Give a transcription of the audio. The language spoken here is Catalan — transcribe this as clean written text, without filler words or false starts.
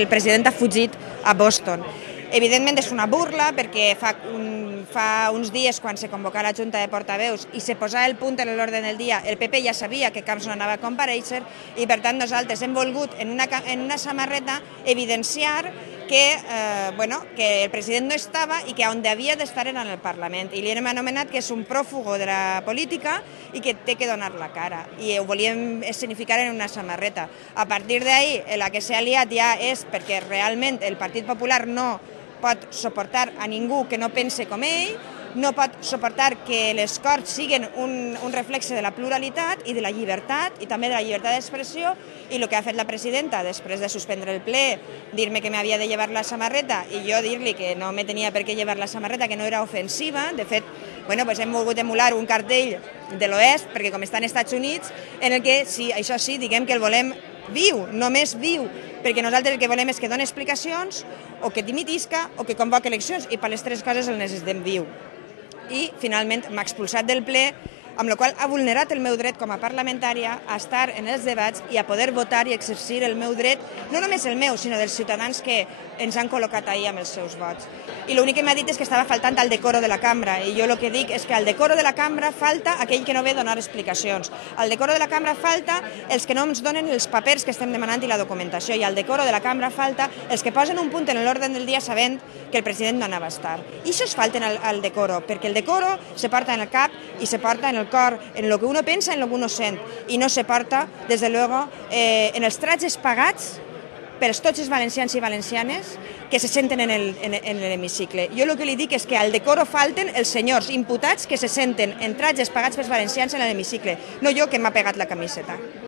El president ha fugit a Boston. Evidentment és una burla perquè fa uns dies quan se convocà la Junta de Portaveus i se posava el punt en l'ordre del dia, el PP ja sabia que Camps no anava a comparèixer i per tant nosaltres hem volgut en una samarreta evidenciar que el president no estava i que on havia d'estar era en el Parlament. I li hem anomenat que és un pròfugo de la política i que té que donar la cara. I ho volíem escenificar en una samarreta. A partir d'ahí, la que s'ha liat ja és perquè realment el Partit Popular no pot suportar a ningú que no pense com ell, no pot suportar que les Corts siguin un reflexe de la pluralitat i de la llibertat i també de la llibertat d'expressió, i el que ha fet la presidenta després de suspendre el ple, dir-me que m'havia de llevar la samarreta i jo dir-li que no me tenia per què llevar la samarreta, que no era ofensiva. De fet, hem volgut emular un cartell de l'Oest, perquè com està als Estats Units, en el que, això sí, diguem que el volem viu, només viu, perquè nosaltres el que volem és que doni explicacions, o que dimitisca, o que convoqui eleccions, i per les tres coses el necessitem viu. I finalment m'ha expulsat del ple, amb la qual cosa ha vulnerat el meu dret com a parlamentària a estar en els debats i a poder votar i exercir el meu dret, no només el meu, sinó dels ciutadans que ens han col·locat ahir amb els seus vots. I l'únic que m'ha dit és que estava faltant al decoro de la cambra, i jo el que dic és que al decoro de la cambra falta aquell que no ve a donar explicacions. Al decoro de la cambra falta els que no ens donen els papers que estem demanant i la documentació, i al decoro de la cambra falta els que posen un punt en l'ordre del dia sabent que el president no anava a estar. I això es falten al decoro, perquè el decoro se porta en el cap i se porta en el cor, en el que uno pensa, en el que uno sent, i no se porta, des de luego, en els trajes pagats per tots els valencians i valencianes que se senten en l'hemicicle. Jo el que li dic és que al decoro falten els senyors imputats que se senten en trajes pagats pels valencians en l'hemicicle, no jo que m'ha pegat la camiseta.